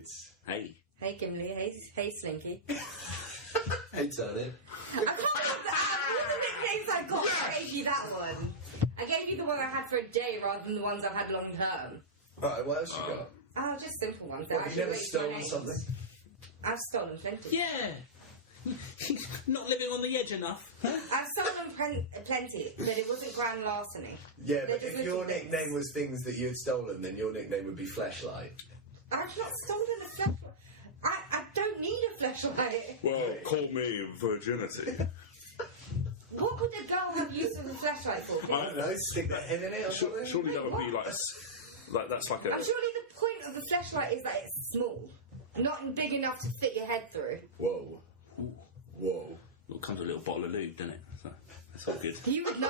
dudes. Hey. Hey, Gimli. Hey, Slinky. Hey, Tony. I can't remember the nicknames I got. I gave you that one. I gave you the one I had for a day rather than the ones I've had long term. Right, what else you got? Oh, just simple ones. What, have you never stolen something? I've stolen plenty. Yeah. Not living on the edge enough. Huh? I've stolen plenty, but it wasn't grand larceny. Yeah, They're but just if your little things. nickname was things that you had stolen, then your nickname would be Fleshlight. I've not stolen a flashlight. I don't need a flashlight. Well, call me virginity. What could a girl have used as a flashlight for? I don't know, stick their head in it or something? Surely that would be like that's like a. And surely the point of the flashlight is that it's small, not big enough to fit your head through. Whoa. Whoa. Well, it comes with a little bottle of lube, doesn't it? So, that's all good. You would know.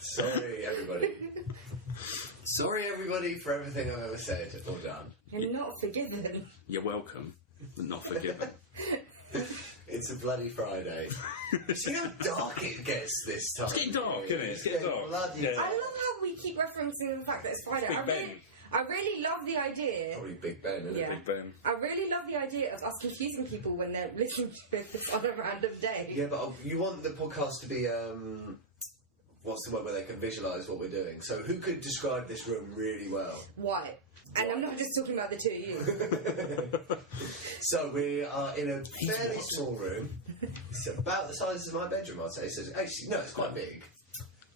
Sorry, everybody. Sorry, everybody, for everything I've ever said or done. You're not forgiven. You're welcome, but not forgiven. It's a bloody Friday. See how dark it gets this time. It's getting dark, isn't it? It's getting dark. Bloody I love how we keep referencing the fact that it's Friday. Big Ben. I really love the idea. Probably Big Ben, isn't Yeah. it? Big Ben. I really love the idea of us confusing people when they're listening to this on a random day. Yeah, but you want the podcast to be, what's the word where they can visualise what we're doing? So who could describe this room really well? White. And I'm not just talking about the two of you. So we are in a fairly small room. It's about the size of my bedroom, I'd say. So actually, no, it's quite big.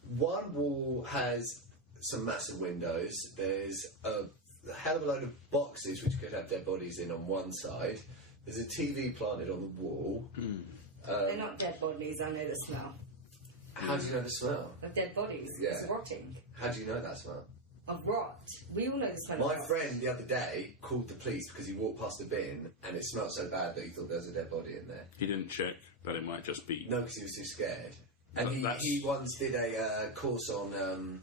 One wall has some massive windows. There's a hell of a load of boxes which could have dead bodies in on one side. There's a TV planted on the wall. They're not dead bodies, I know the smell. How do you know the smell? Of dead bodies. Yeah. It's rotting. How do you know that smell? Of rot. We all know the smell My of rot. friend the other day called the police because he walked past a bin and it smelled so bad that he thought there was a dead body in there. He didn't check that it might just be. No, because he was too scared. And That's- he once did a course on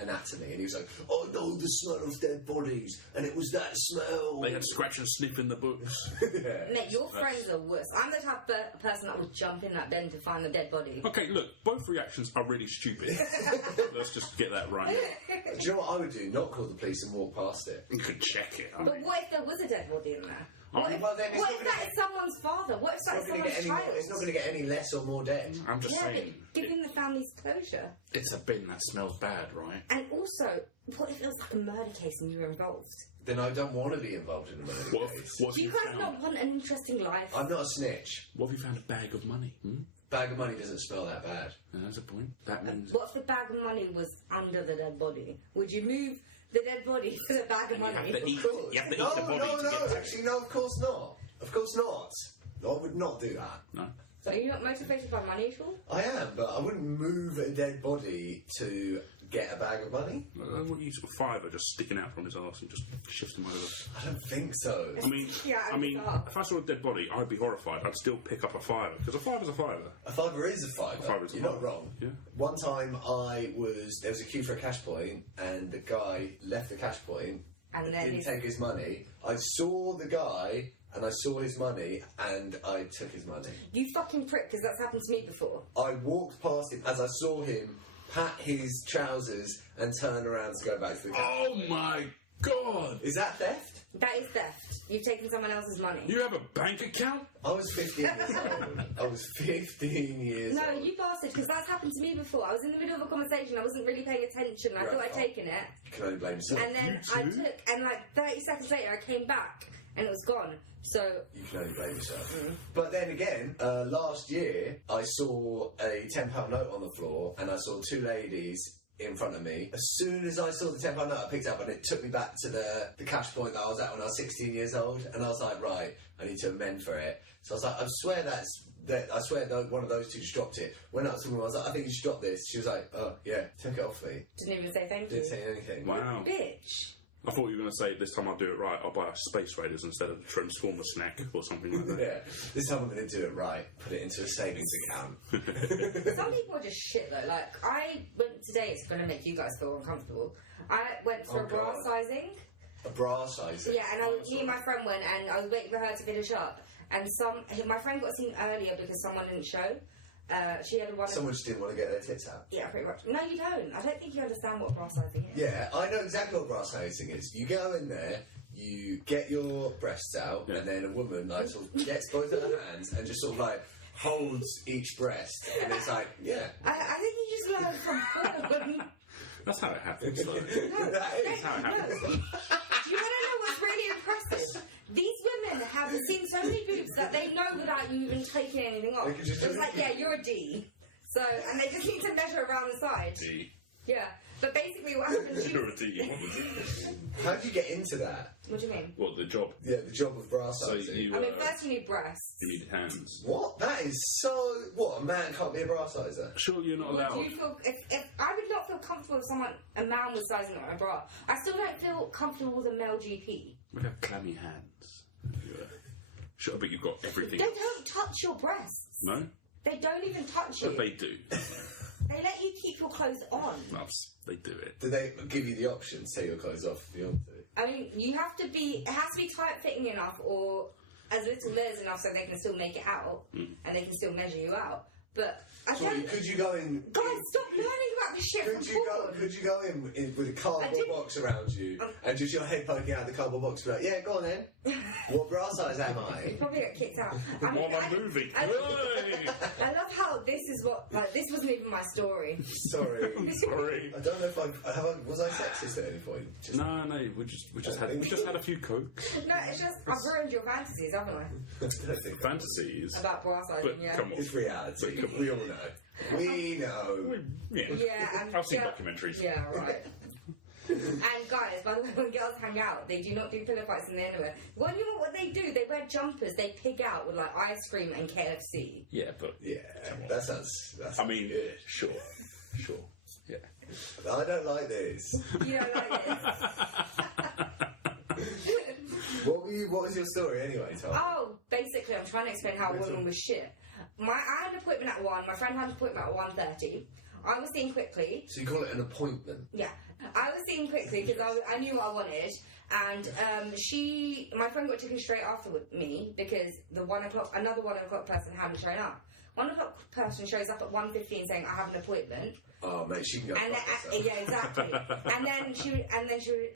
anatomy, and he was like, "Oh no, the smell of dead bodies," and it was that smell. They had scratch and sniff in the books. Yeah. Mate, your friends are worse. I'm the type of person that will jump in that bin to find the dead body. Okay, look, both reactions are really stupid. Let's just get that right. Do you know what I would do? Not call the police and walk past it. You could check it. I But mean, what if there was a dead body in there? What if, well, then it's what not if gonna that is someone's father? What if that is someone's child? It's not going to get any less or more dead. I'm just Yeah, saying, but giving the families closure. it's a bin that smells bad, right? And also, what if it was like a murder case and you were involved? Then I don't want to be involved in a murder What case. if, what Do if you you guys found, not want an interesting life? I'm not a snitch. what if you found a bag of money? Bag of money doesn't smell that bad. And that's a point. That means What if the bag of money was under the dead body? Would you move the dead body to the bag of you have money? to eat, you have to eat No, the body no, to no. get to Actually, no. Of course not. Of course not. No, I would not do that. No. So are you not motivated by money at all? I am, but I wouldn't move a dead body to get a bag of money. I want you sort of fiver just sticking out from his arse and just shift him over. I don't think so. Yeah, I mean, bizarre. if I saw a dead body, I'd be horrified. I'd still pick up a fiver because a fiver's a fiver. A fiver is a fiver. A fiver is a You're not fiver. wrong. Yeah. One time there was a queue for a cash point, and the guy left the cash point And then didn't he's- take his money. I saw the guy, and I saw his money, and I took his money. You fucking prick, because that's happened to me before. I walked past him as I saw him pat his trousers and turn around to go back to the cash. Oh my god! Is that theft? That is theft. You've taken someone else's money. You have a bank account? I was 15 years old. I was 15 years No, old. you bastard, because that's happened to me before. I was in the middle of a conversation, I wasn't really paying attention, I Right. thought I'd taken it. You can only blame yourself. And then I took, and like 30 seconds later, I came back, and it was gone. So, You can only blame yourself. But then again, last year, I saw a £10 note on the floor, and I saw two ladies in front of me. As soon as I saw the £10 note, I picked it up, and it took me back to the cash point that I was at when I was 16 years old, and I was like, right, I need to amend for it. So I was like, I swear that one of those two just dropped it. Went up to her, I was like, I think you should drop this. She was like, oh, yeah, took it off me. didn't even say thank you. Didn't say anything. Wow. Bitch. I thought you were going to say, this time I'll do it right, I'll buy a Space Raiders instead of the Transformer snack or something like that. Yeah, this time I'm going to do it right. Put it into a savings account. Some people are just shit though. Like, I went today, it's going to make you guys feel uncomfortable. I went for Oh, a bra God. sizing. A bra size. Yeah, and me and my friend went, and I was waiting for her to finish up. And my friend got seen earlier because someone didn't show. she had one. Someone just didn't want to get their tits out. Yeah, pretty much. No, you don't. I don't think you understand what bra sizing is. Yeah, I know exactly what bra sizing is. You go in there, you get your breasts out, and then a woman like sort of gets both of her hands and just sort of like holds each breast, and it's like, yeah. I think you just learned from porn. That's how it happens, though. That is how it happens. Do you want to know what's really impressive? These women have seen so many boobs that they know without you even taking anything off. They can just It's do like, it. yeah, you're a D. So, and they just need to measure around the side. D. Yeah. But basically what happens... You're a D. How do you get into that? What do you mean? What, the job? Yeah, the job of bra So sizing. you, I mean, first you need breasts. you need hands. What? That is so... What, a man can't be a bra sizer? Sure, you're not Would allowed. you feel... If I would not feel comfortable if a man was sizing up my bra. I still don't feel comfortable with a male GP. We have clammy hands. Yeah. Sure, but you've got everything They else. don't touch your breasts. No? They don't even touch you. But they do. They let you keep your clothes on. They do it. Do they give you the option to take your clothes off if you want to? I mean, you have to be... It has to be tight-fitting enough or as little layers enough so they can still make it out and they can still measure you out. But I Sorry, don't... could you go in... Guys, stop learning about this shit Could from you go? porn. Could you go in with a cardboard didn't- box around you and just your head poking out the cardboard box? Be like, yeah, go on then. What bra size am I? Probably get kicked out. I mean, What am I moving? I Hey! love how this is what... Like, this wasn't even my story. Sorry. Sorry. I don't know if was I sexist at any point? Just, No, we just had a few cokes. No, it's just... I've ruined your fantasies, haven't I? I don't think Fantasies. About bra sizing, But yeah. come on. it's reality. But come We all know. We know. Yeah. Yeah, and I've seen yeah, documentaries. Yeah, right. And guys, by the way, when girls hang out, they do not do pillow fights in the underwear. Well, you know what they do? They wear jumpers. They pig out with like ice cream and KFC. Yeah, but Yeah, that sounds. I mean, good. sure. Yeah. I don't like this. You know, like this. What was your story anyway, Tom? Oh, basically, I'm trying to explain how a woman was shit. I had an appointment at 1. My friend had an appointment at 1:30. I was seen quickly. So you call it an appointment? Yeah, I was seen quickly because I knew what I wanted, and my friend got taken straight after with me because another 1 o'clock person hadn't shown up. 1 o'clock person shows up at 1:15 saying I have an appointment. Oh mate, she can go. And fuck then, herself. yeah, exactly.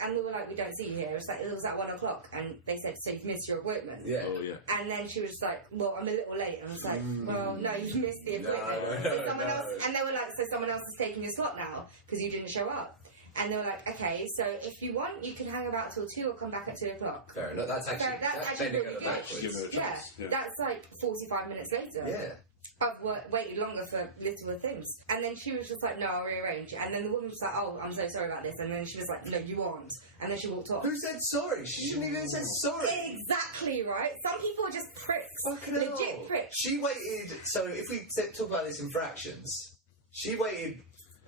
and we were like, we don't see you here. It was at 1 o'clock, and they said, so you've missed your appointment. Yeah. Oh yeah. And then she was just like, well, I'm a little late. And I was like, well, no, you've missed the No, appointment. no, So someone no. else, and they were like, so someone else is taking your slot now because you didn't show up. And they were like, okay, so if you want, you can hang about till 2 or come back at 2 o'clock. Fair enough. That's actually That's actually bending really over good. backwards. Give her a Yeah, chance. Yeah. that's like 45 minutes later. Yeah. I've waited longer for littler things. And then she was just like, no, I'll rearrange. And then the woman was like, oh, I'm so sorry about this. And then she was like, no, you aren't. And then she walked off. Who said sorry? She shouldn't even said sorry. Exactly, right? Some people are just pricks. Fucking Legit hell. pricks. She waited. So if we talk about this in fractions, she waited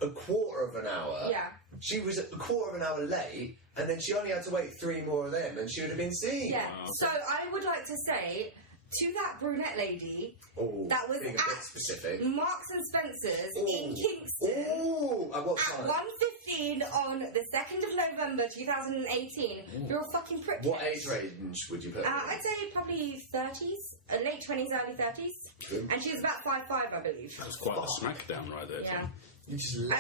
a quarter of an hour. Yeah. She was a quarter of an hour late, and then she only had to wait 3 more of them, and she would have been seen. Yeah. Wow. So I would like to say to that brunette lady Oh, that was being a bit at specific. Marks and Spencer's Ooh. in Kingston Oh, at what at time? 1:15 on the 2nd of November 2018. You're a fucking prick. What age range would you put? her in? I'd say probably 30s, late 20s, early 30s. True. And she was about 5'5", I believe. That's quite a smackdown right there. Yeah. You just I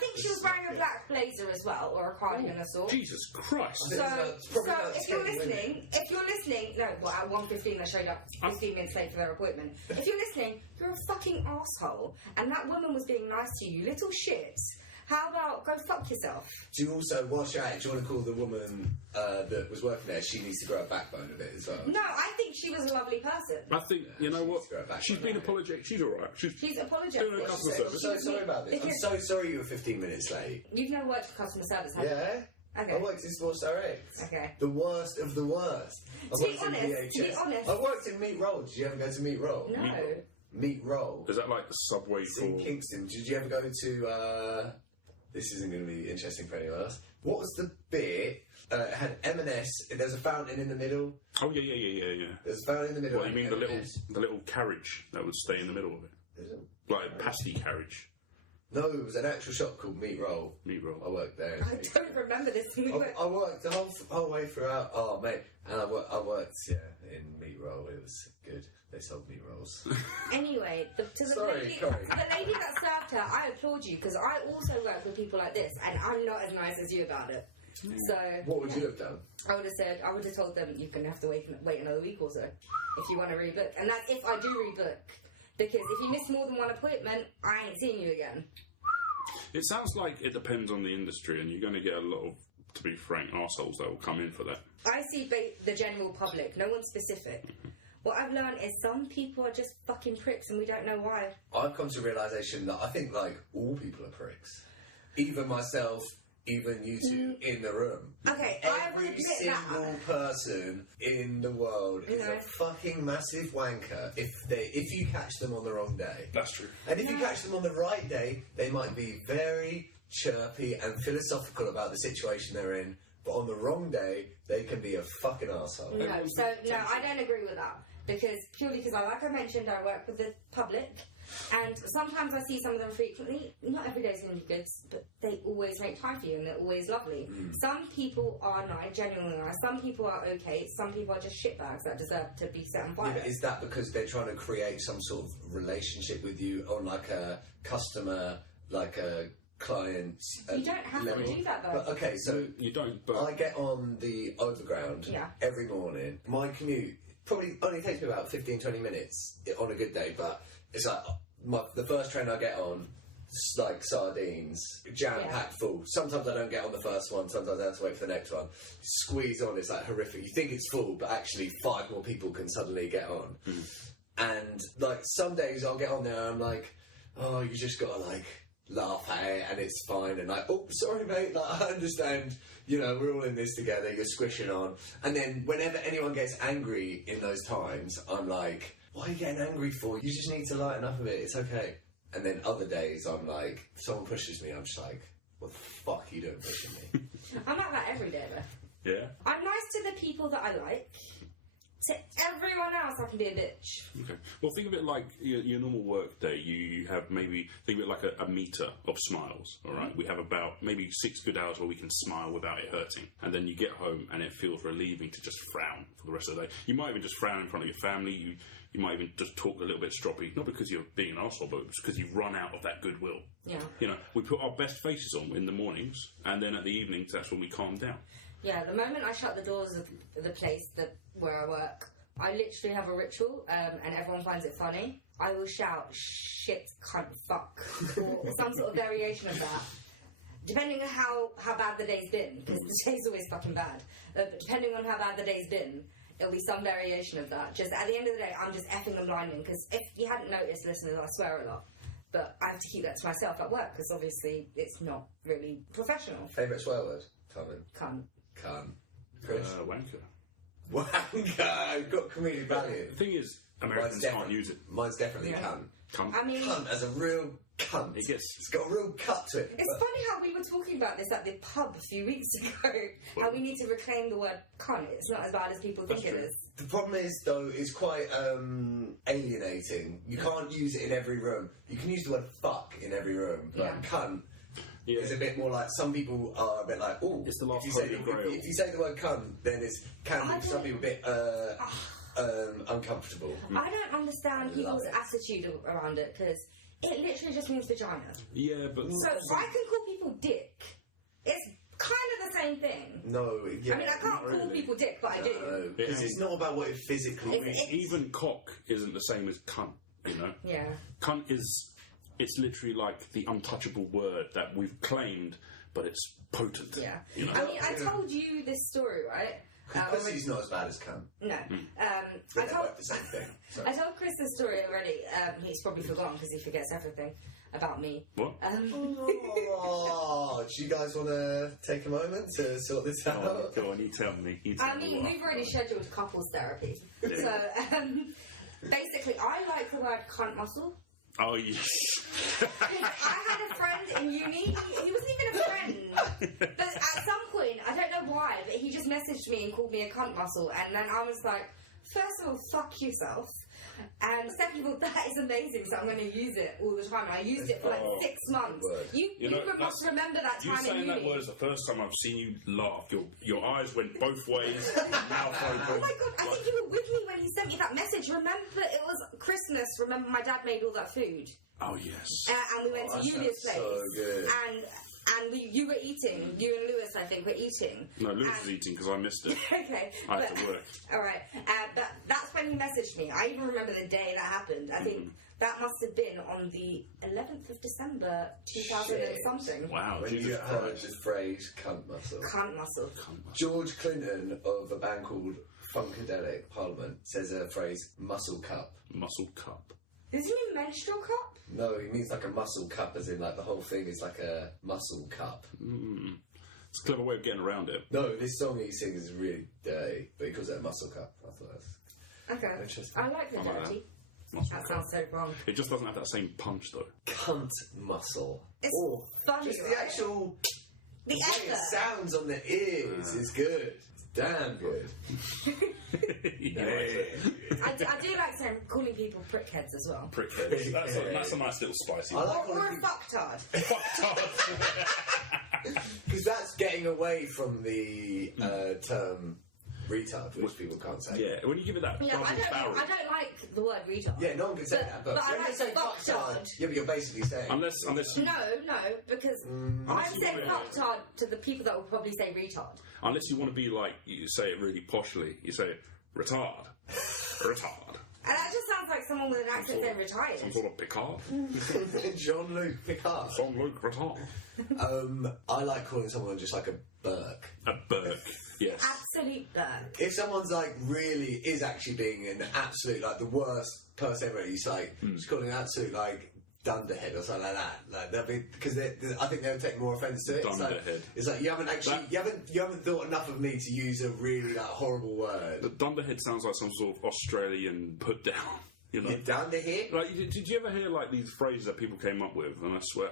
think she was wearing a black blazer as well, or a cardigan of sorts. Jesus Christ. I think So, it's probably about if you're 10 women. listening, no, well, at 1:15 they showed up 15 minutes late for their appointment. If you're listening, you're a fucking asshole, and that woman was being nice to you, little shits. How about go fuck yourself? Do you also, whilst you're at it, do you want to call the woman that was working there, she needs to grow a backbone a bit as well? No, I think she was a lovely person. I think, you know she what? needs to go back She's to been that. apologetic. She's alright. She's apologetic. Doing a customer I'm service. so sorry about this. I'm Because- so sorry you were 15 minutes late. You've never worked for customer service, have you? Yeah? Okay. I worked in Sports Direct. Okay. The worst of the worst. I To be worked in honest, VHS. to be honest- I worked in Meat Roll. Did you ever go to Meat Roll? No. Meat Roll. Is that like the subway It's in for... Kingston. Did you ever go to, this isn't going to be interesting for anyone else. What was the bit? It had M&S. There was a fountain in the middle. Oh, yeah. There was a fountain in the middle. What, you and mean M&S. the little carriage that would stay in the middle of it? Isn't- Like a pasty carriage. No, it was an actual shop called Meat Roll. Meat roll. I worked there. I don't remember this. I worked the whole way throughout. Oh, mate. And I worked, yeah, in Meat Roll. It was good. They sold me rolls. Anyway, to the Sorry, lady that served her, I applaud you because I also work with people like this, and I'm not as nice as you about it. So What would you have done? I would have told them you're gonna have to wait another week or so if you want to rebook, and that's if I do rebook. Because if you miss more than one appointment, I ain't seeing you again. It sounds like it depends on the industry, and you're going to get a lot of, to be frank, arseholes that will come in for that. I see the general public, no one specific. What I've learned is some people are just fucking pricks and we don't know why. I've come to the realisation that I think, like, all people are pricks. Even myself, even you two in the room. Okay, I would Every admit single person in the world is a fucking massive wanker if you catch them on the wrong day. That's true. And if you catch them on the right day, they might be very chirpy and philosophical about the situation they're in, but on the wrong day, they can be a fucking arsehole. No, I don't agree with that. Purely because, like I mentioned, I work with the public, and sometimes I see some of them frequently. Not every day's going to be good, but they always make time for you, and they're always lovely. Some people are nice, genuinely nice. Some people are okay. Some people are just shitbags that deserve to be set on fire. Yeah, but is that because they're trying to create some sort of relationship with you on, like, a customer, like a client You don't have level? to do that, though. But okay, so You don't, but I get on the overground every morning. My commute probably only takes me about 15-20 minutes on a good day, but it's like the first train I get on, it's like sardines, jam-packed full. Sometimes I don't get on the first one, sometimes I have to wait for the next one. Squeeze on, it's like horrific. You think it's full, but actually 5 more people can suddenly get on. And like some days I'll get on there and I'm like, oh, you just gotta like laugh at it and it's fine, and like, oh, sorry mate, like, I understand, you know, we're all in this together, you're squishing on. And then whenever anyone gets angry in those times, I'm like, what are you getting angry for? You just need to lighten up a bit, it's okay. And then other days I'm like, if someone pushes me, I'm just like, what the fuck are you doing pushing me? I'm like that every day, though. yeah. I'm nice to the people that I like. To everyone else, I can be a bitch. Okay. Well, think of it like your normal work day. You have maybe, think of it like a meter of smiles, all right? We have about maybe 6 good hours where we can smile without it hurting. And then you get home and it feels relieving to just frown for the rest of the day. You might even just frown in front of your family. You might even just talk a little bit stroppy, not because you're being an arsehole, but because you've run out of that goodwill. Yeah. You know, we put our best faces on in the mornings, and then at the evenings, that's when we calm down. Yeah, the moment I shut the doors of the place where I work, I literally have a ritual, and everyone finds it funny. I will shout, shit, cunt, fuck, or some sort of variation of that. Depending on how bad the day's been, because the day's always fucking bad. But depending on how bad the day's been, it'll be some variation of that. Just at the end of the day, I'm just effing and blinding, because if you hadn't noticed, listeners, I swear a lot. But I have to keep that to myself at work, because obviously it's not really professional. Favourite swear word, Carmen? Cunt. Cunt. Chris? Wanker. Wanker! Got comedic value. The thing is, Americans can't use it. Mine's definitely cunt. Cunt. I mean, Cunt as a real cunt. It's got a real cut to it. It's funny how we were talking about this at the pub a few weeks ago. How we need to reclaim the word cunt. It's not as bad as people think it is. The problem is, though, it's quite alienating. You can't use it in every room. You can use the word fuck in every room, but cunt is a bit more like, some people are a bit like, oh, it's the last if you say the word cunt, then it can be for some people a bit uncomfortable. I don't understand people's attitude around it, because it literally just means vagina. Yeah, but... So I can call people dick. It's kind of the same thing. No, yeah. I mean, I can't call people dick, but I do. Because it's not about what it physically means. Even cock isn't the same as cunt, you know? Yeah. Cunt is... It's literally like the untouchable word that we've claimed, but it's potent. Yeah. You know? I mean, I told you this story, right? Pussy's not as bad as cunt. No. They're both the same thing. I told Chris this story already. He's probably forgotten because he forgets everything about me. What? Oh, do you guys want to take a moment to sort this out? Go on, you tell me. We've already scheduled couples therapy. Yeah. So, basically, I like the word cunt muscle. Oh, yes. I had a friend in uni. He wasn't even a friend. But at some point, I don't know why, but he just messaged me and called me a cunt muscle. And then I was like, first of all, fuck yourself. And second of all, that is amazing, so I'm going to use it all the time. I used it for like 6 months. You must remember that time You saying in uni. that word is the first time I've seen you laugh. Your eyes went both ways, mouth Oh open. my god, I think you were with me when he sent me that message. Remember, it was Christmas. Remember, my dad made all that food. Oh, yes. And we went to Julia's place. So good. And you were eating. You and Lewis, I think, were eating. No, Lewis was eating because I missed it. Okay. I had to work. All right. But that's when he messaged me. I even remember the day that happened. I think that must have been on the 11th of December, 2000 and something. Wow, When Jesus you heard Christ. this phrase, cunt muscle. Cunt muscle. George Clinton of a band called Funkadelic Parliament says a phrase, muscle cup. Muscle cup. Does he mean menstrual cup? No, he means like a muscle cup, as in like the whole thing is like a muscle cup. It's a clever way of getting around it. No, this song he sings is really dirty, but he calls it a muscle cup. I thought that's Okay. interesting. I like the like dirty. Muscle That cup. sounds so wrong. It just doesn't have that same punch, though. Cunt muscle. It's Or funny, just the right? actual The way it effort. sounds on the ears is good. It's damn good. I do like saying, calling people prickheads as well. Prickheads. That's a nice little spicy I one. like Or calling a fucktard. because that's getting away from the term retard, which people can't say. Yeah, when you give it that Yeah, I double barrel. don't like the word retard. Yeah, no one can say that, but I when like you say fucktard. yeah, but you're basically saying Unless you, No, because Unless I'm you saying really- fucktard to the people that will probably say retard. unless you want to be like, you say it really poshly, you say retard. Retard. And that just sounds like someone with an accent saying retired. Some sort of Picard. Jean-Luc Picard. Jean-Luc retard. I like calling someone just like a Burke. A Burke. Yes. Absolute Burke. If someone's like really is actually being an absolute like the worst person ever, he's like just calling an absolute like dunderhead or something like that. Like they'll be because I think they'll take more offence to it. Dunderhead. It's like you haven't actually you haven't thought enough of me to use a really like horrible word. The dunderhead sounds like some sort of Australian put down. You know. You're dunderhead. Like, did you ever hear like these phrases that people came up with? And I swear,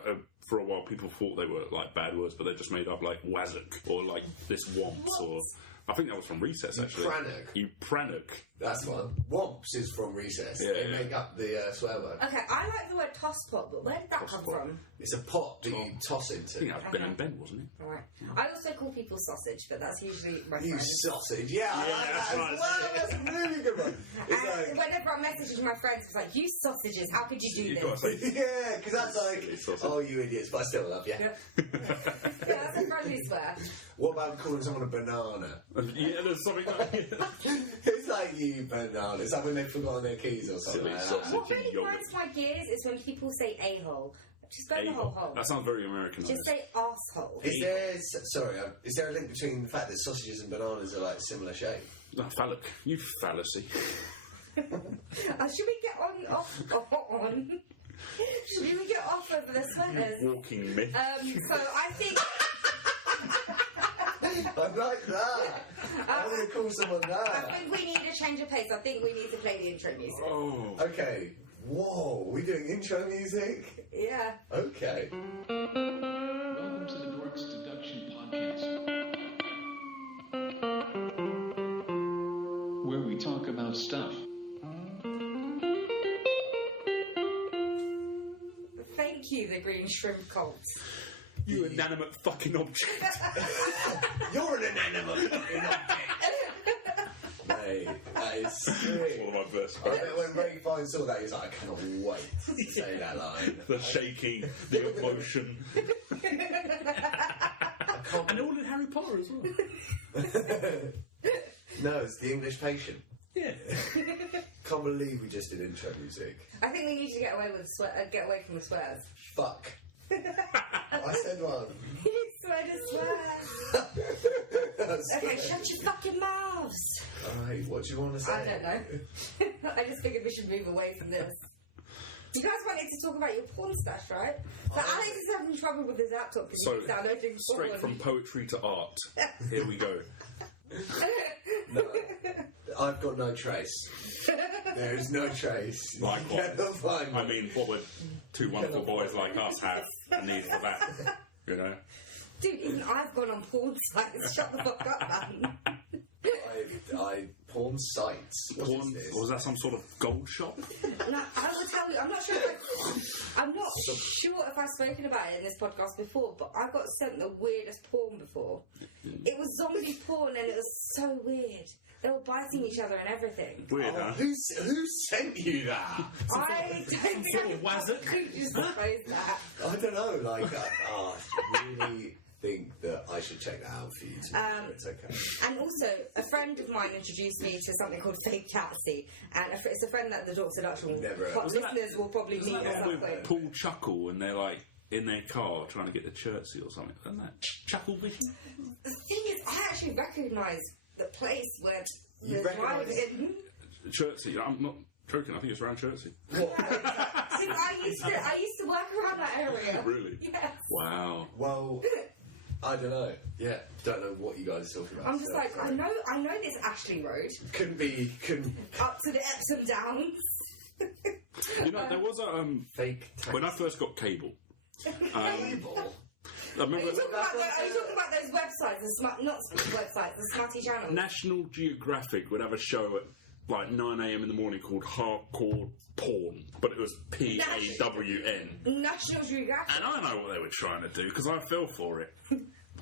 for a while, people thought they were like bad words, but they just made up like wazzock or like this womps or. I think that was from Recess actually. Prannock. You prannock. That's one. Womps is from Recess. Yeah, they yeah. make up the swear word. Okay, I like the word tosspot, but where did that come Tosspot. from? It's a pot that you toss I think into. that was Ben and Ben, wasn't it? Alright. I also call people sausage, but that's usually my You friends. sausage. Yeah, I like that's that right. as well. That's a really good one. It's And whenever I'm messaging my friends, it's like, you sausages, how could you do You've this? got to say, yeah, because that's like, It's sausage. oh, you idiots, but I still love you. Yeah, that's a friendly swear. What about calling someone a banana? yeah, there's something like It's like you banana. It's like when they've forgotten their keys or something Silly like sausage. that. What really Yogurt. grinds my gears is when people say a-hole. Just go the whole hole. That sounds very Americanized. Just say asshole. Is there a link between the fact that sausages and bananas are like similar shape? No, phallic. You fallacy. Should we get on? Should we get off over the sweaters? Walking myth. So I think I like that. I want to call someone I that. think we need a change of pace. I think we need to play the intro music. Oh. Okay. Whoa, we doing intro music? Yeah. Okay. Welcome to the Dorks Deduction Podcast, where we talk about stuff. Thank you, the Green Shrimp Cult. You inanimate fucking object. You're an inanimate fucking object. Mate, that is sick. One of my best I friends. bet when Ray Fine saw that, he was like, I cannot wait to say that line. The shaking, the emotion. And all in Harry Potter as well. No, it's the English patient. Yeah. Can't believe we just did intro music. I think we need to get away from the swears. Fuck. I said one. You swear to swear. Okay, shut your fucking mouths. Alright, what do you want to say? I don't know. I just figured we should move away from this. You guys wanted to talk about your porn stash, right? So Alex is having trouble with his laptop because So, he's downloading porn. straight from poetry to art. Here we go. No, I've got no trace. There is no trace. Likewise. You cannot find me. I mean, what would two wonderful boys like us have a need for that? You know? Dude, even I've gone on porn sites. Shut the fuck up, man. I Porn sites. What is this? Was that some sort of gold shop? No, I will tell you. I'm not sure if I've spoken about it in this podcast before, but I got sent the weirdest porn before. It was zombie porn, and it was so weird. They were biting each other and everything. Weird, huh? Who sent you that? I don't think I could just suppose that. I don't know. Like, I really think that I should check that out for you. It's okay. And also, a friend of mine introduced me to something called fake taxi, and it's a friend that the Dork Seduction listeners will probably meet at some With point. Paul Chuckle, and they're like in their car trying to get to Chertsey or something. Isn't that Chuckle Vision? The thing is, I actually recognise the place where You the recognise- drive-in. Chertsey. I'm not joking. I think it's around Chertsey. See, I used to work around that area. Really? Yes. Wow. Well, I don't know. Yeah, don't know what you guys are talking about. I'm just like, I know this Ashley Road Couldn't up to the Epsom Downs. You know, there was a fake taxi. when I first got cable. Cable. I remember Are you talking about those websites, not websites, the smutty channels? National Geographic would have a show at like 9 a.m. in the morning called Hardcore Porn, but it was PAWN. National Geographic. And I know what they were trying to do because I fell for it.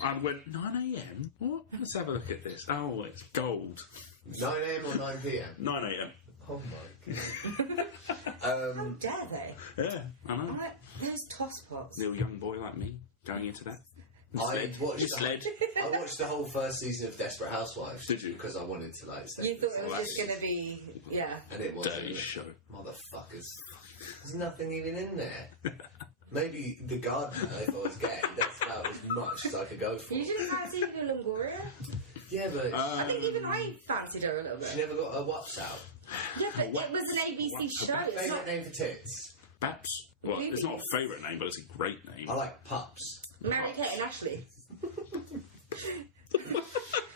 I went 9 a.m. What? Let's have a look at this. Oh, it's gold. 9 a.m. or 9 p.m. 9 a.m. Oh my god. How dare they? Yeah, I know. Those tosspots. Little young boy like me going into that. I watched Misled. the whole first season of Desperate Housewives. Did you? Because I wanted to like say You thought it was just going to be, yeah. and it was Dirty show. Motherfuckers. There's nothing even in there. Maybe the gardener, if I was gay, that's about as much as I could go for. You didn't fancy Eva Longoria? Yeah, but I think even I fancied her a little she bit. never got her whaps out. Yeah, but it was an ABC show. It's Favourite not name for tits? Baps. Well, it's not a favourite name, but it's a great name. I like pups. Mary-Kate and Ashley.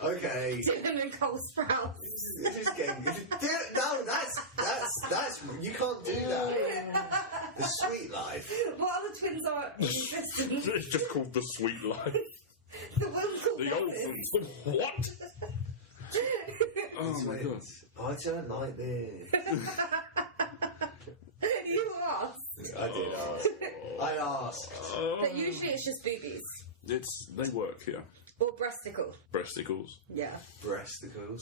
Okay. Dylan and Cole Sprouse. This is getting no, that's you can't do that. The Sweet Life. What other twins are in existence? It's just called The Sweet Life. The one called The Olsons. What? Oh my god. I don't like this. You asked. I did ask. I asked. But usually it's just boobies. They work, yeah. Or breasticle. Breasticles. Yeah. Breasticles.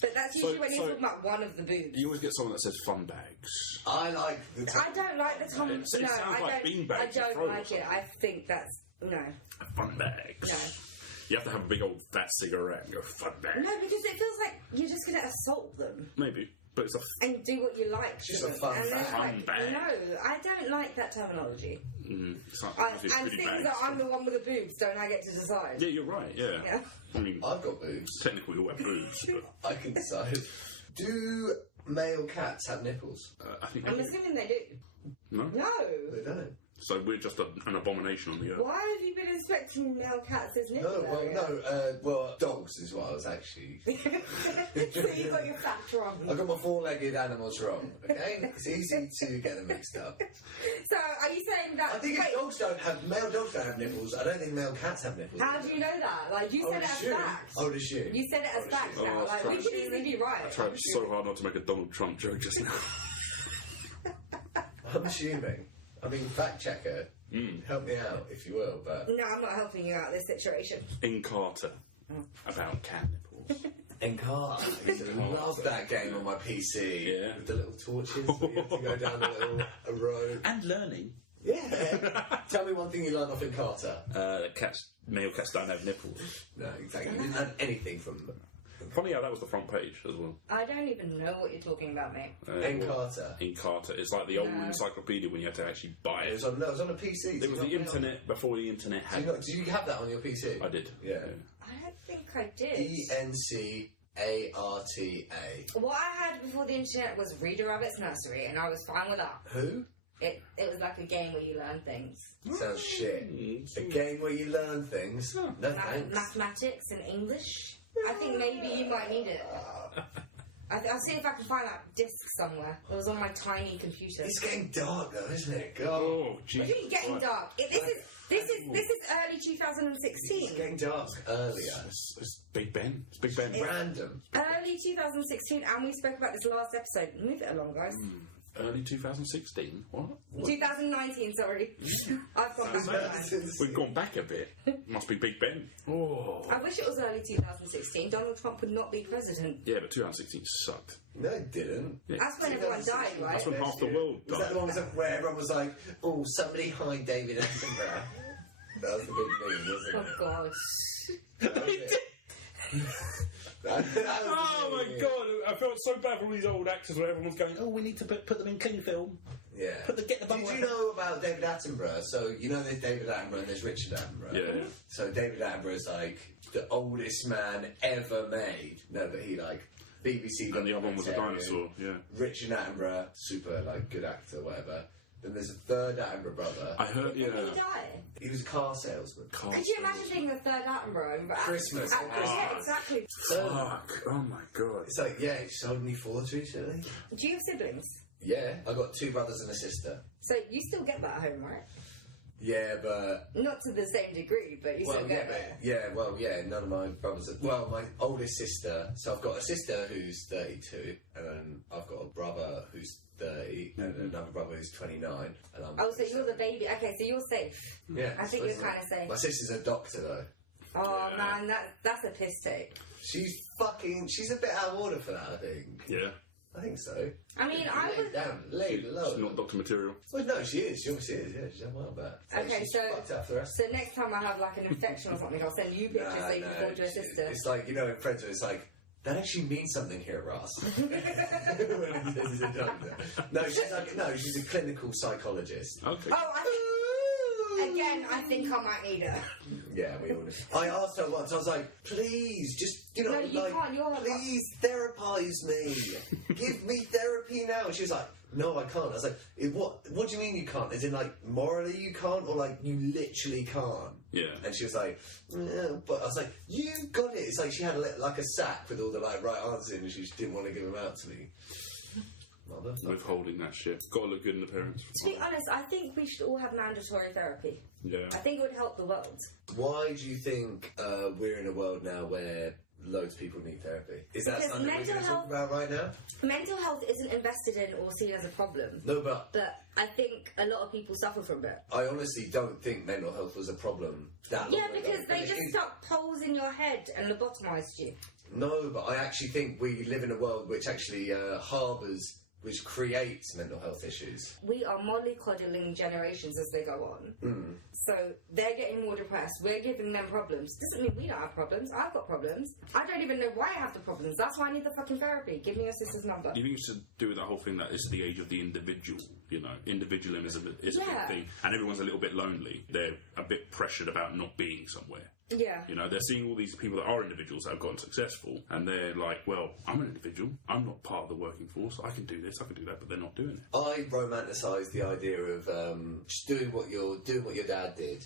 But that's usually when you're so- talking about one of the boobs. You always get someone that says fun bags. I like the. I don't like the Tom. It sounds like beanbags I you don't throw like or it. I think that's no. Fun bags. No. You have to have a big old fat cigarette and go fun bag. No, because it feels like you're just going to assault them Maybe. But it's a and do what you like. to Just a them. fun And then, fact. Fun like, bag. No, I don't like that terminology. it's like, And it's pretty things bad that I'm stuff. the one with the boobs, don't I get to decide? Yeah, you're right, yeah. Yeah. I mean, I've got boobs. technically we all have boobs, but I can decide. Do male cats have nipples? I think I'm they do. assuming they do. No? No. They don't. So we're just an abomination on the earth. Why have you been inspecting male cats as No, nipple well, area? well, dogs is what I was actually. So you got your facts wrong. I got my four-legged animals wrong. Okay, it's easy to get them mixed up. So are you saying that? I think wait, if male dogs don't have nipples. I don't think male cats have nipples. how do you know that? Like you I said would it as assume. facts. I would assume. You said it as facts Oh, now. that's Like we right. could easily be right. I tried so hard not to make a Donald Trump joke just now. I'm assuming. I mean, fact checker. Help me out, if you will. But No, I'm not helping you out of this situation. In Carter. About cat nipples. Encarta. I used to love that game on my PC. Yeah. With the little torches. Where you have to go down a road. And learning. Yeah. Tell me one thing you learned off Encarta. Male cats don't have nipples. No, exactly. You didn't learn anything from them. Funny how that was the front page as well. I don't even know what you're talking about, mate. Encarta. Encarta. It's like the old No. encyclopedia when you had to actually buy It it. was on a PC. It was the internet before the internet had. Did you have that on your PC? I did. Yeah. I don't think I did. ENCARTA. What I had before the internet was Reader Rabbit's Nursery, and I was fine with that. Who? It was like a game where you learn things. Sounds shit. A game where you learn things. No thanks. Mathematics and English. I think maybe you might need it. I'll see if I can find that disc somewhere. It was on my tiny computer. It's getting dark though, isn't it? God. Oh, jeez. What do you mean getting dark? This is early 2016. It's getting dark earlier. It's Big Ben. It's Big Ben. It's random. Early 2016, and we spoke about this last episode. Move it along, guys. Early 2016? What? 2019, sorry. I've gone back. We've gone back a bit. Must be Big Ben. Oh. I wish it was early 2016. Donald Trump would not be president. Yeah, but 2016 sucked. No, it didn't. Yeah. That's when everyone died, right? That's when half the world Was that died. the one where everyone was like, "Oh, somebody hide David Attenborough"? That was the big meme, wasn't Oh it? God. That was it. That was Oh the my big meme. god! I felt so bad for all these old actors where everyone's going, "Oh, we need to put them in clean film. Yeah. Get the Did you know about David Attenborough? So you know there's David Attenborough and there's Richard Attenborough. Yeah. So David Attenborough is like the oldest man ever made. No, but he like BBC. And the other one was a documentarian. dinosaur. Yeah. Richard Attenborough, super like good actor, whatever. Then there's a third Attenborough brother. I heard. Yeah. Did he die? He was a car salesman. Could you imagine being the third Attenborough? Christmas. Yeah, exactly. Fuck! Oh my god! It's like, yeah, he sold me fortune recently. Do you have siblings? Yeah, I got 2 brothers and a sister. So you still get that at home, right? Yeah, but Not to the same degree, but you still get it. none of my brothers. Well, my oldest sister. So I've got a sister who's 32, and then I've got a brother who's 30, and another brother who's 29, and I'm. Oh, so you're the baby. Okay, so you're safe. Yeah, I think you're suppose so. kind of safe. My sister's a doctor though. Oh Yeah. man, that's a piss take. She's a bit out of order for that. I think. Yeah. I think so. I mean, I Lay was. it down, lay it low. She's not doctor material. Well, no, she is. She obviously is. Yeah, she's done well about it. Okay, she's so fucked up for the rest. So next time I have like an infection or something, I'll send you pictures so you can forward your sister. It's like, you know, in Friends, it's like, that actually means something here, Ross. When he says he's a doctor. No, she's a clinical psychologist. Okay. Oh, I think I might need her. Yeah, we all do. I asked her once, I was like, please, just, No, you can't, you're like- please therapise me. Give me therapy now. And she was like, no, I can't. I was like, what do you mean you can't? As in, like, morally you can't, or like, you literally can't? Yeah. And she was like, yeah, but I was like, you got it. It's like she had like a sack with all the like right answers in, and she just didn't want to give them out to me. Withholding that shit. Got to look good in appearance. To be honest, I think we should all have mandatory therapy. Yeah. I think it would help the world. Why do you think we're in a world now where loads of people need therapy? Is that Because something we're going to mental talk about right now? Mental health isn't invested in or seen as a problem. No, but But I think a lot of people suffer from it. I honestly don't think mental health was a problem that long Yeah, ago. because they And just stuck holes in your head and lobotomised you. No, but I actually think we live in a world which actually harbours, which creates mental health issues. We are mollycoddling generations as they go on. Mm. So they're getting more depressed. We're giving them problems. Doesn't mean we don't have problems. I've got problems. I don't even know why I have the problems. That's why I need the fucking therapy. Give me your sister's number. Do you think it's to do with that whole thing that it's the age of the individual? You know, individualism is a big Yeah. thing, and everyone's a little bit lonely. They're a bit pressured about not being somewhere. Yeah. You know, they're seeing all these people that are individuals that have gotten successful, and they're like, well, I'm an individual. I'm not part of the working force. I can do this, I can do that, but they're not doing it. I romanticise the idea of just doing what your dad did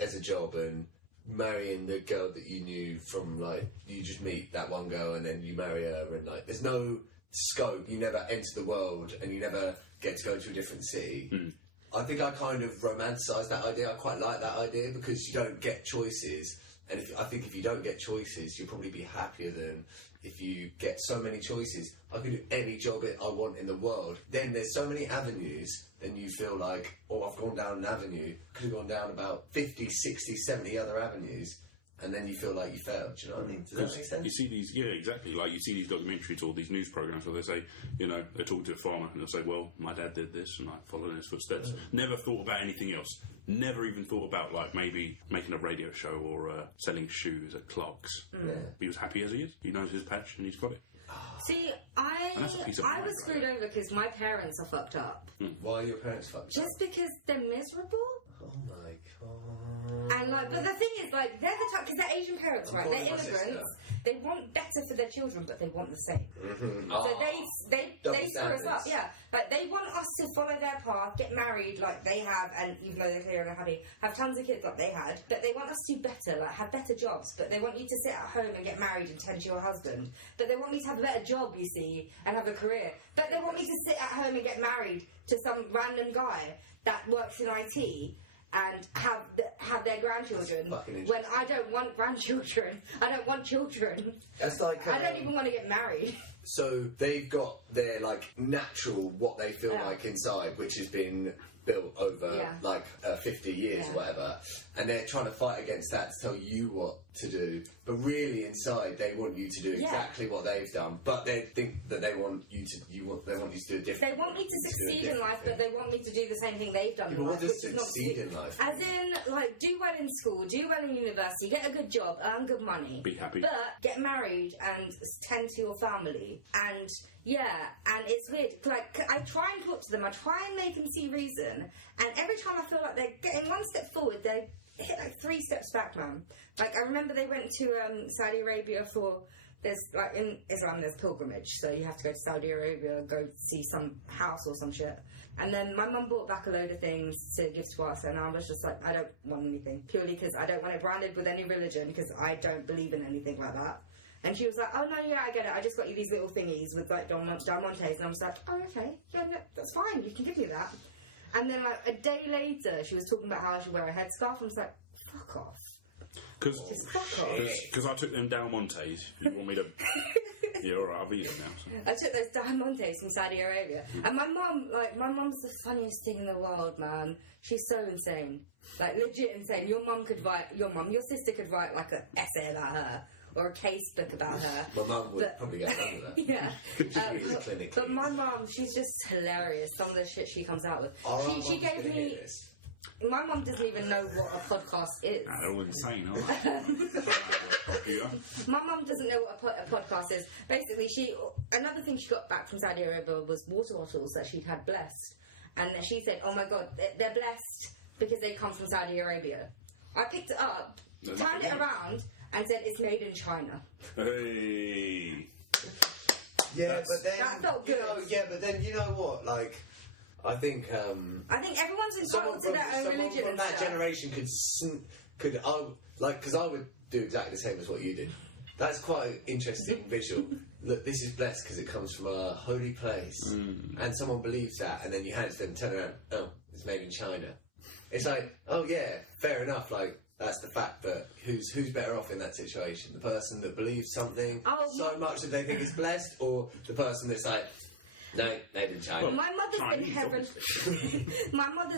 as a job and marrying the girl that you knew from, like, you just meet that one girl and then you marry her, and like there's no scope. You never enter the world and you never get to go to a different city. I think I kind of romanticise that idea. I quite like that idea because you don't get choices, and I think if you don't get choices, you'll probably be happier than if you get so many choices. I can do any job I want in the world. Then there's so many avenues, then you feel like, oh, I've gone down an avenue, could have gone down about 50, 60, 70 other avenues, and then you feel like you failed. Do you know what I mean? Does that make sense? You see these, yeah, exactly. Like you see these documentaries or these news programs where they say, you know, they're talking to a farmer and they'll say, well, my dad did this and I followed in his footsteps. Never thought about anything else. Never even thought about like maybe making a radio show or selling shoes at Clark's. He was happy as he is. He knows his patch and he's got it. See, And that's a piece of I mind, was screwed over because my parents are fucked up. Why are your parents fucked up? Just because they're miserable. Oh my god. And like, but the thing is, like, they're the type, because they're Asian parents, right? calling They're my immigrants. sister. They want better for their children, but they want the same. Oh, So they double screw us up, standards. yeah. Like they want us to follow their path, get married like they have, and even though they're clear and happy, have tons of kids like they had. But they want us to do better, like have better jobs. But they want you to sit at home and get married and tend to your husband. But they want me to have a better job, you see, and have a career. But they want me to sit at home and get married to some random guy that works in IT. And have their grandchildren when I don't want grandchildren. I don't want children. That's like I don't even want to get married. So they've got their like natural what they feel like inside, which has been built over 50 years or whatever, and they're trying to fight against that to tell you what to do, but really inside they want you to do exactly what they've done, but they think that they want you to do it differently. They want me to succeed in life, but they want me to do the same thing they've done in But life. what does succeed in life? As in, like, do well in school, do well in university, get a good job, earn good money. Be happy. But get married and tend to your family. And, and it's weird. Like, I try and talk to them, I try and make them see reason, and every time I feel like they're getting one step forward, they hit like 3 steps back, man. Like, I remember they went to Saudi Arabia for... There's, like, in Islam, there's pilgrimage, so you have to go to Saudi Arabia, go see some house or some shit. And then my mum brought back a load of things to give to us, and I was just like, I don't want anything, purely because I don't want it branded with any religion, because I don't believe in anything like that. And she was like, oh, no, yeah, I get it, I just got you these little thingies with, like, diamantes, and I was like, oh, okay, yeah, no, that's fine, you can give me that. And then, like, a day later, she was talking about how I should wear a headscarf, and I was like, fuck off. Because I took them Diamantes. You want me to... Yeah, alright, I'll be there now. So. I took those Diamantes from Saudi Arabia. And my mum's the funniest thing in the world, man. She's so insane. Like, legit insane. Your sister could write, like, an essay about her. Or a case book about her. My mum would probably get none of that. Yeah. But my mum, she's just hilarious. Some of the shit she comes out with. She gave me... My mum doesn't even know what a podcast is. Nah, they're all insane, aren't they? My mum doesn't know what a podcast is. Basically, another thing she got back from Saudi Arabia was water bottles that she'd had blessed. And she said, oh my god, they're blessed because they come from Saudi Arabia. I picked it up, turned it around, and said it's made in China. Hey. Yeah, but then... That felt good. But then, you know what, like... I think everyone's entitled to their own religion from and that stuff. generation because I would do exactly the same as what you did. That's quite an interesting visual. Look, this is blessed because it comes from a holy place, and someone believes that, and then you hand it to them, turn around, oh, it's made in China. It's like, oh yeah, fair enough. Like that's the fact, but who's better off in that situation? The person that believes something so much that they think it's blessed, or the person that's like, no, made in China. My mother's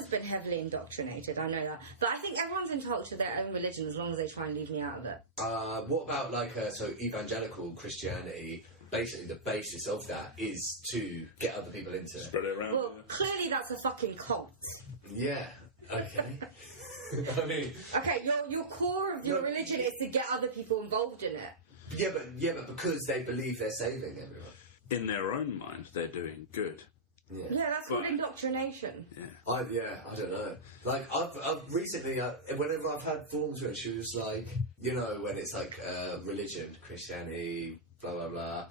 been heavily indoctrinated, I know that. But I think everyone's entitled to their own religion as long as they try and leave me out of it. What about, like, so evangelical Christianity, basically the basis of that is to get other people into it. Spread it around. Well, clearly that's a fucking cult. Yeah, okay. I mean... Okay, your core of your religion is to get other people involved in it. Yeah, but because they believe they're saving everyone. In their own mind, they're doing good. Yeah, that's called indoctrination. Yeah. I don't know. Like, I've recently, whenever I've had forms where she was like, you know, when it's like religion, Christianity, blah, blah, blah,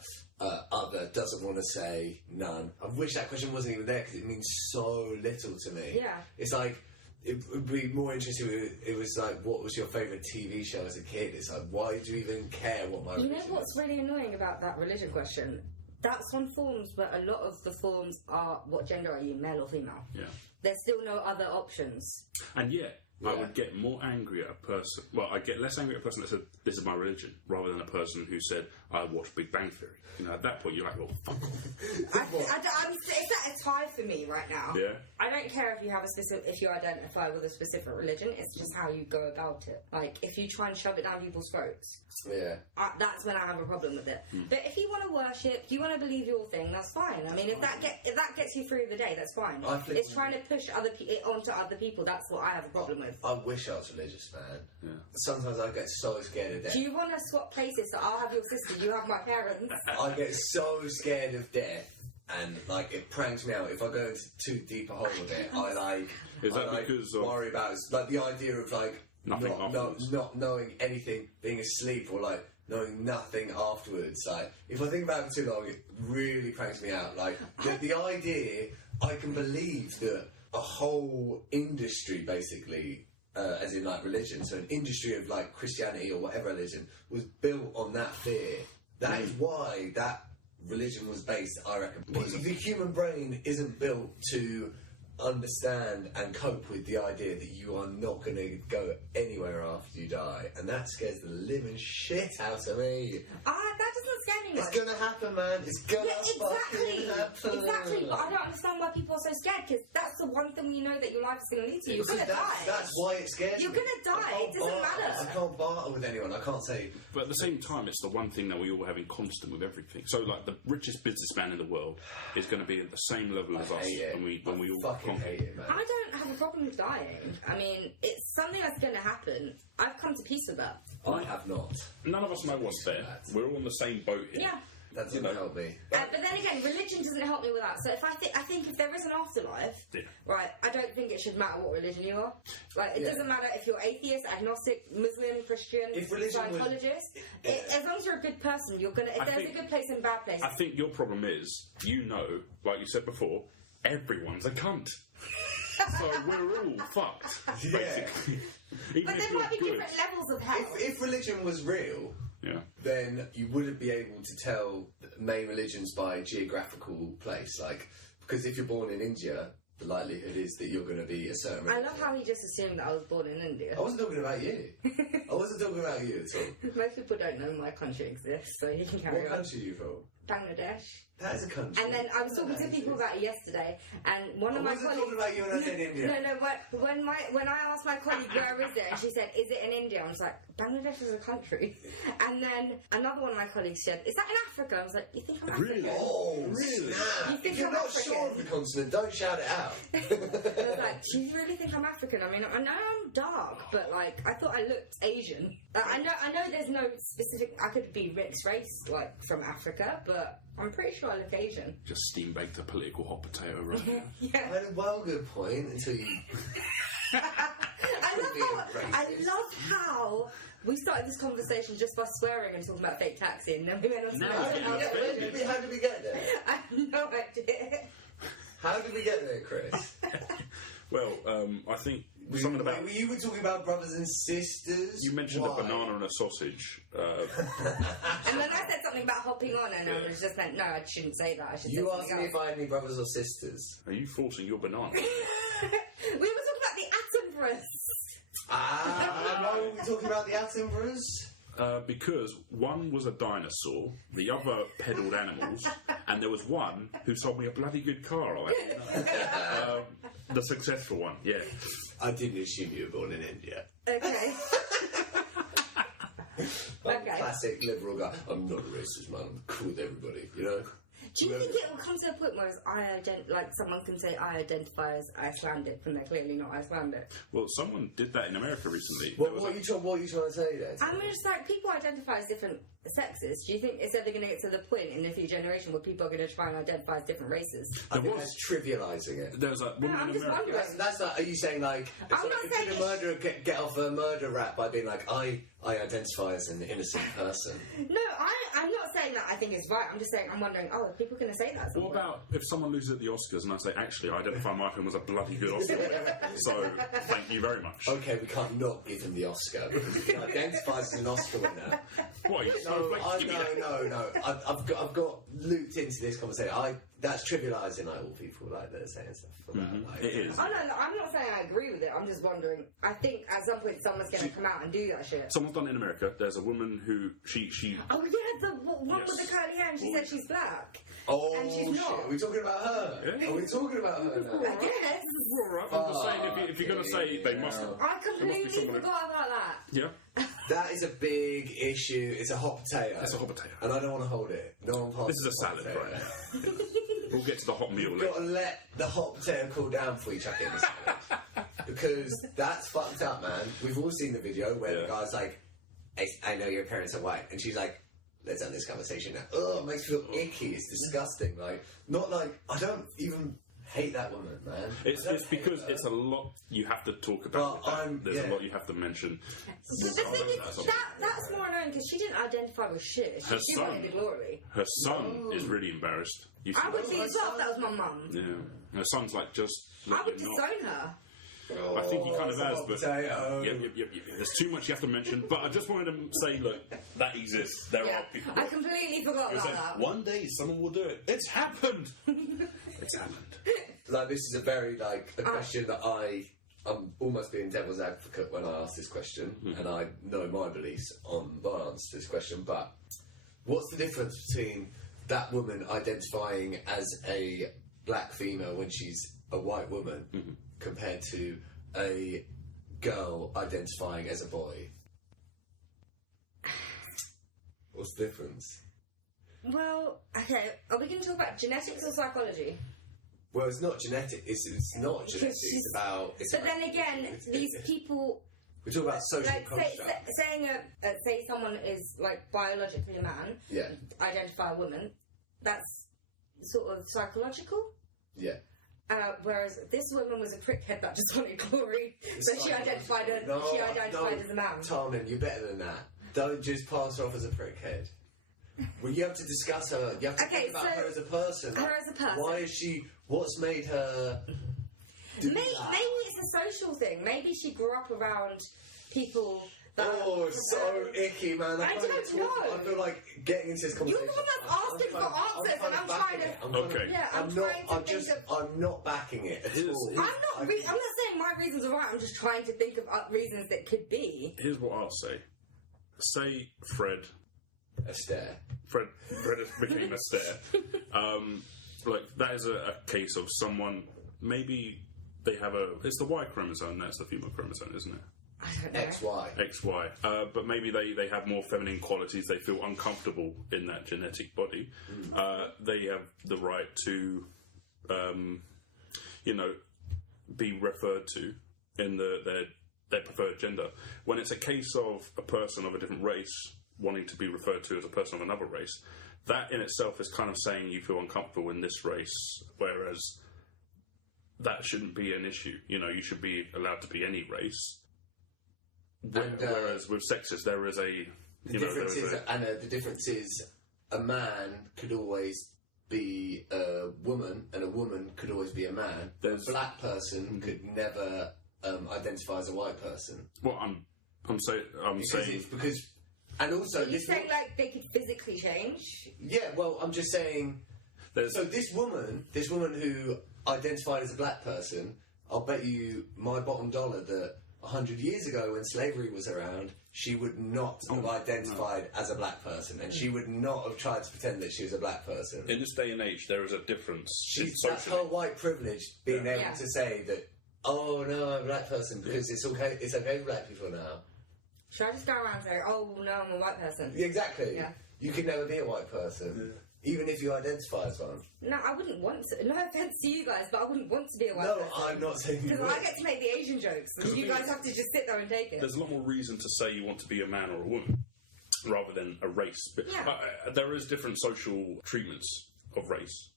other, doesn't want to say none. I wish that question wasn't even there because it means so little to me. Yeah. It's like, it would be more interesting if it was like, what was your favourite TV show as a kid? It's like, why do you even care what my religion is? You know what's really annoying about that religion question? That's on forms, but a lot of the forms are, what gender are you, male or female? Yeah. There's still no other options. And yet, I would get more angry at a person... Well, I'd get less angry at a person that said, this is my religion, rather than a person who said, I watch Big Bang Theory. You know, at that point, you're like, well, fuck off. It's at a tie for me right now. Yeah. I don't care if you identify with a specific religion, it's just how you go about it. Like, if you try and shove it down people's throats... Yeah. That's when I have a problem with it. But if you want to worship, if you want to believe your thing, that's fine. I mean, if that gets you through the day, that's fine. It's trying to push it onto other people. That's what I have a problem with. I wish I was religious, man. Yeah. Sometimes I get so scared of death. Do you want to swap places? So I'll have your sister, you have my parents. I get so scared of death. And like it pranks me out if I go into too deep a hole with it. Because worry about it. Like the idea of like nothing not knowing anything, being asleep, or like knowing nothing afterwards. Like, if I think about it too long, it really cranks me out. Like, the idea, I can believe that a whole industry, basically, as in like religion, so an industry of like Christianity or whatever religion, was built on that fear. That is why that religion was based, I reckon. The human brain isn't built to understand and cope with the idea that you are not going to go anywhere after you die, and that scares the living shit out of me. That doesn't scare me much. It's gonna happen, man. It's gonna fucking happen. Exactly, but I don't understand why people are so scared, because that's the one thing you know that your life is going to lead to. You're going to die. That's why it scares You're me. going to die. It doesn't matter. I can't barter with anyone. I can't say... But at the same time, it's the one thing that we all have in constant with everything. So, like, the richest businessman in the world is going to be at the same level as us when we all fucking hate it, man. I don't have a problem with dying. I mean, it's something that's going to happen. I've come to peace with that. I have not. None of us know what's there. We're all on the same boat here. Yeah. That doesn't help me. But then again, religion doesn't help me with that. So if I think if there is an afterlife, right, I don't think it should matter what religion you are. Like, it doesn't matter if you're atheist, agnostic, Muslim, Christian, Scientologist. As long as you're a good person, you're gonna. If there's a good place and bad place. I think your problem is, like you said before, everyone's a cunt. So we're all fucked, basically. But there might be different levels of hell. If religion was real, then you wouldn't be able to tell main religions by geographical place. Like, because if you're born in India, the likelihood is that you're going to be a certain religion. I love how he just assumed that I was born in India. I wasn't talking about you. I wasn't talking about you at all. Most people don't know my country exists, so you can carry on. What country are you from? Bangladesh. That is a country. And then I was talking to people about it yesterday, and one of my colleagues... I wasn't talking about you when I said India. No, when I asked my colleague where is it, and she said, is it in India? I was like, Bangladesh is a country. And then another one of my colleagues said, is that in Africa? I was like, you think I'm African? Oh, really? You think if you're I'm not African? sure of the continent, don't shout it out. I was like, do you really think I'm African? I mean, I know I'm dark, but like, I thought I looked Asian. I know there's no specific... I could be mixed race, like, from Africa, but I'm pretty sure I look Asian. Just steam-baked a political hot potato right now. Yeah. I had a well good point until you... I love how we started this conversation just by swearing and talking about fake taxi, and then we went on to How did we get there? I have no idea. How did we get there, Chris? Well, I think you were talking about brothers and sisters. You mentioned a banana and a sausage. And then I said something about hopping on, and I was just like, no, I shouldn't say that. I should. You asked me if I had any brothers or sisters. Are you forcing your banana? We were talking about the atom Why were we talking about the Attenboroughs? Because one was a dinosaur, the other peddled animals, and there was one who sold me a bloody good car. The successful one, yeah. I didn't assume you were born in India. Okay. I'm classic liberal guy. I'm not a racist, man. I'm cool with everybody, you know? Do you think it will come to a point where someone can say I identify as Icelandic when they're clearly not Icelandic? Well, someone did that in America recently. What are you trying to say there? I mean, it's like people identify as different sexes. Do you think it's ever going to get to the point in the future generation where people are going to try and identify as different races? I think that's trivialising it. There was a woman I'm in just America. wondering. That's like, are you saying like, I'm not saying could a murderer get off a murder rap by being like, I identify as an innocent person? No, I'm not saying that I think it's right. I'm just saying I'm wondering, are people going to say that? What about if someone loses at the Oscars and I say, actually, I identify my film as a bloody good Oscar? So, thank you very much. Okay, we can't not give him the Oscar because he identifies as an Oscar winner. What are you No. I've got looped into this conversation. That's trivialising like all people like they're saying stuff about. Like, it is. Oh no, I'm not saying I agree with it. I'm just wondering. I think at some point someone's going to come out and do that shit. Someone's done it in America. There's a woman who she. Oh yeah, the one with the curly hair, and she said she's black. Oh and she's shit! not. Are we talking about her? Yeah. Are we talking about her now? I guess. I'm just saying, if you're going to say they must. I completely someone forgot about that. Yeah. That is a big issue. It's a hot potato. It's a hot potato. And I don't want to hold it. No one passes. This is a salad, right? We'll get to the hot meal You've later. got to let the hot potato cool down before you chuck it in the salad. Because that's fucked up, man. We've all seen the video where the guy's like, I know your parents are white. And she's like, let's have this conversation now. Oh, it makes me feel icky. It's disgusting. Like, not like, I don't even hate that woman, man. It's because it's a lot you have to talk about. There's a lot you have to mention. But the thing is, that's more annoying because she didn't identify with shit. She wanted the glory. Her son is really embarrassed. I would be as well if that was my mum. Yeah. Her son's like, just... I would disown her. I think he kind of has, but... Potato. Yep. There's too much you have to mention, but I just wanted to say, look, that exists. There are people... I completely forgot about that. One day someone will do it. It's happened! It's happened. Like, this is a very, like, a question that I'm almost being devil's advocate when I ask this question, and I know my beliefs on my answer to this question, but what's the difference between that woman identifying as a black female when she's a white woman compared to a girl identifying as a boy? What's the difference? Well, okay, are we going to talk about genetics or psychology? Well, it's not genetic. It's not genetic. It's about. But then again, these people. We talk about social construct. Say someone is like biologically a man. Yeah. Identify a woman. That's sort of psychological. Yeah. Whereas this woman was a prickhead that just wanted glory, so she identified as a man. Tarmin, you're better than that. Don't just pass her off as a prickhead. Well, you have to discuss her. You have to think about her as a person. Her as a person. Why is she? What's made her? Maybe it's a social thing. Maybe she grew up around people. So icky, man. I don't know. I feel like getting into this conversation. You're the one that's asking for answers, and I'm trying to. I'm not backing it at all. I'm not saying my reasons are right. I'm just trying to think of reasons that could be. Here's what I'll say. Say Fred Astaire. Fred became Astaire. Like, that is a case of someone, maybe they have it's the Y chromosome, that's the female chromosome, isn't it? I don't know. XY. But maybe they have more feminine qualities, they feel uncomfortable in that genetic body. They have the right to, be referred to in their preferred gender. When it's a case of a person of a different race wanting to be referred to as a person of another race, that in itself is kind of saying you feel uncomfortable in this race, whereas that shouldn't be an issue. You should be allowed to be any race. Whereas with sexist, there is a... The difference is a man could always be a woman, and a woman could always be a man. A black person could never identify as a white person. Well, I'm saying... And also, are you saying like they could physically change? Yeah, well, I'm just saying. So this woman who identified as a black person, I'll bet you my bottom dollar that 100 years ago when slavery was around, she would not have identified as a black person, and she would not have tried to pretend that she was a black person. In this day and age, there is a difference. That's her white privilege, being able to say that, oh no, I'm a black person, because it's okay for black people now. Should I just go around and say, oh no, I'm a white person? Yeah, exactly. Yeah. You could never be a white person, even if you identify as one. No, I wouldn't want to. No offense to you guys, but I wouldn't want to be a white person. No, I'm not saying you would. Because I get to make the Asian jokes, and you guys have to just sit there and take it. There's a lot more reason to say you want to be a man or a woman, rather than a race. But there is different social treatments of race.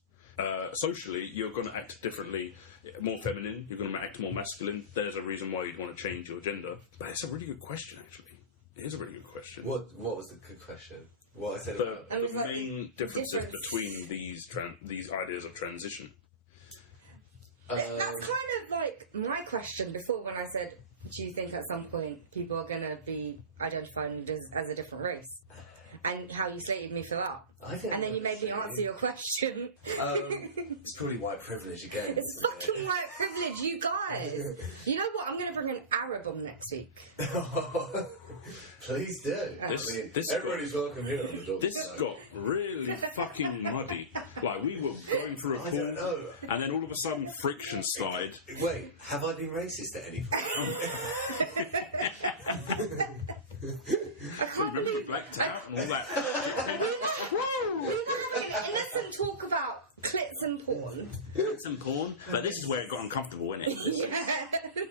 Socially, you're going to act differently, more feminine, you're going to act more masculine. There's a reason why you'd want to change your gender. But it's a really good question, actually. It is a really good question. What was the good question? What I said the main differences between these ideas of transition. That's kind of like my question before when I said, do you think at some point people are going to be identified as a different race? And how you slated me for that. And then you made me answer your question. It's probably white privilege again. It's fucking white privilege, you guys. You know what? I'm going to bring an Arab on next week. Please do. Everybody's welcome here on the dog. This got really fucking muddy. Like, we were going through a don't know. And then all of a sudden, friction started. Wait, have I been racist at any point? I can't believe the black tap and all that. We were having an innocent talk about clits and porn. Clits and porn? But this is where it got uncomfortable, isn't it? Yeah.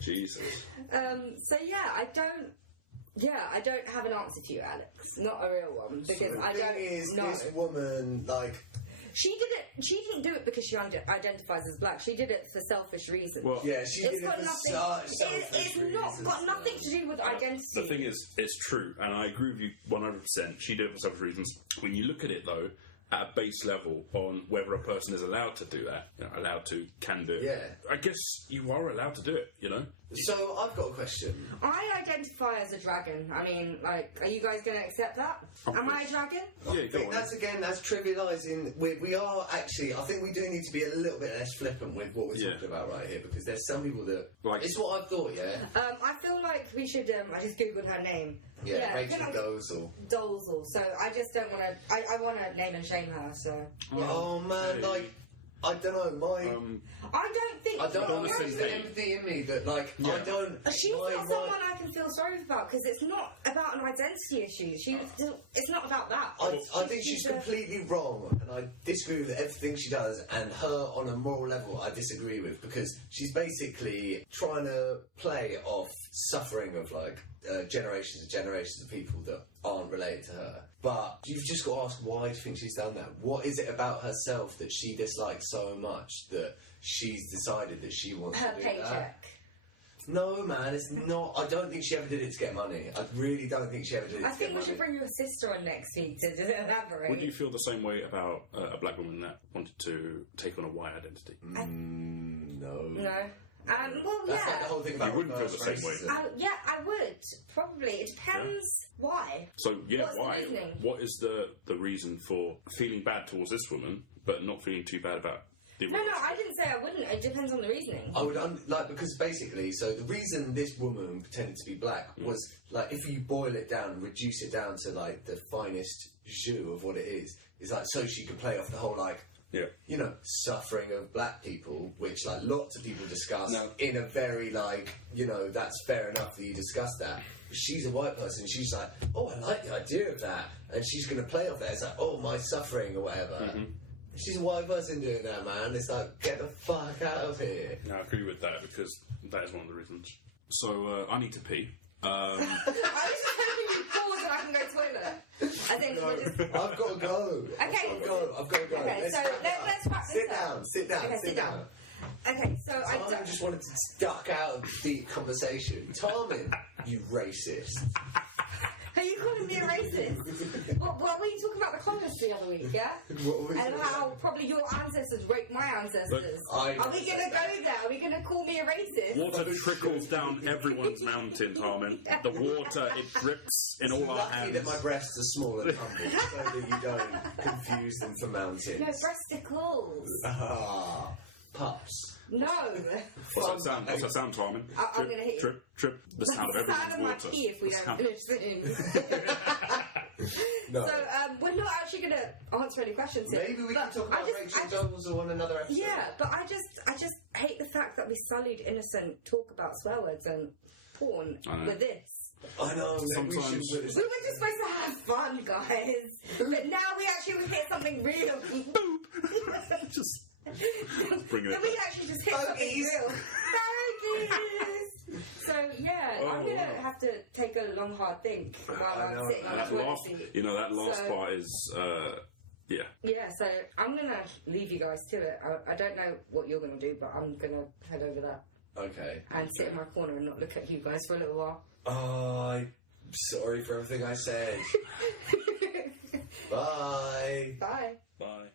Jesus. So I don't have an answer for you, Alex. Not a real one, because I don't know. This woman, like... She didn't do it because she identifies as black. She did it for selfish reasons. Well, Yeah, she did It's it got for nothing. such selfish It's not reasons, got nothing man. to do with identity. the thing is, it's true, and I agree with you 100%. She did it for selfish reasons. When you look at it, though, at a base level on whether a person is allowed to do that, can do it. Yeah. I guess you are allowed to do it, you know? So I've got a question. I identify as a dragon. I mean, like, are you guys going to accept that? Am I a dragon? Yeah, I go think on. that's trivialising. We are actually. I think we do need to be a little bit less flippant with what we're talking about right here, because there's some people that. Like- it's what I thought. Yeah. I feel like we should. I just googled her name. Yeah. I feel Rachel like Dolezal. Dolezal. So I just don't want to. I want to name and shame her. So. Yeah. Oh man, Hey. like I don't know. I don't think. I don't on the understand same the page. empathy in me that like I don't. She's my- not someone I can feel sorry about because it's not about an identity issue. It's not about that. I think she's completely wrong, and I disagree with everything she does. And her, on a moral level, I disagree with, because she's basically trying to play off suffering of like generations and generations of people that aren't related to her. But you've just got to ask, why do you think she's done that? What is it about herself that she dislikes so much that she's decided that she wants Her to do paycheck. that? No, man, it's not. I don't think she ever did it to get money. I really don't think she ever did it I to think get we money. should bring your sister on next week to elaborate. Would you feel the same way about a black woman that wanted to take on a white identity? No. No. Well, That's yeah. like the whole thing about You wouldn't feel the reverse same way. racism. Yeah, I would. Probably. It depends why. So, yeah, What's the why? reasoning? What is the reason for feeling bad towards this woman, but not feeling too bad about the No, I didn't say I wouldn't. It depends on the reasoning. I would because basically, so the reason this woman pretended to be black was like, if you boil it down, reduce it down to like the finest jus of what it is like so she could play off the whole like, Yeah. you know, suffering of black people, which like lots of people discuss No. in a very like, you know, that's fair enough that you discuss that. But she's a white person. She's like, oh, I like the idea of that, and she's going to play off that. It's like, oh, my suffering or whatever. She's a white person doing that, man. It's like, get the fuck out of here. No, I agree with that, because that is one of the reasons. So, I need to pee. I was just hoping you pause and I can go toilet. I think we're just... I've got to go. Okay. I've got to go. Okay, so let's wrap this up. Sit down. Okay, sit down. Okay, so I Tarmin don't... just wanted to duck out of deep conversation. Tarmin, you racist. Are you calling me a racist? Well, were you talking about the colonists the other week, yeah? What were we And talking how about? probably your ancestors raped my ancestors. I Are we going to go there? Are we going to call me a racist? Water trickles down everyone's mountain, Harmon. The water, it drips in all our Lucky hands. that my breasts are small and humble, so that you don't confuse them for mountains. No, breasticles. Ah, pups. No. What's that sound, Harmon? I'm gonna hit you. Trip. The sound of That's the everyone's sound of my water. pee if we The don't sound- finish things. No. So we're not actually going to answer any questions here. Maybe we but can talk about Rachel Dolezal on another episode. Yeah, but I just hate the fact that we sullied innocent talk about swear words and porn I know. with this. I know. Maybe we should Sometimes- put this. We were just supposed to have fun, guys. But now we actually hit something real. Just bringing it But we back. actually just hit something Bogies. real. Bogies. So yeah, Oh, I'm gonna wow. have to take a long hard think while I know. I'm sitting on That the toilet last, seat. that last So- part is, yeah. Yeah, so I'm gonna leave you guys to it. I don't know what you're gonna do, but I'm gonna head over there Okay. and sit in my corner and not look at you guys for a little while. Oh, I'm sorry for everything I said. Bye. Bye. Bye.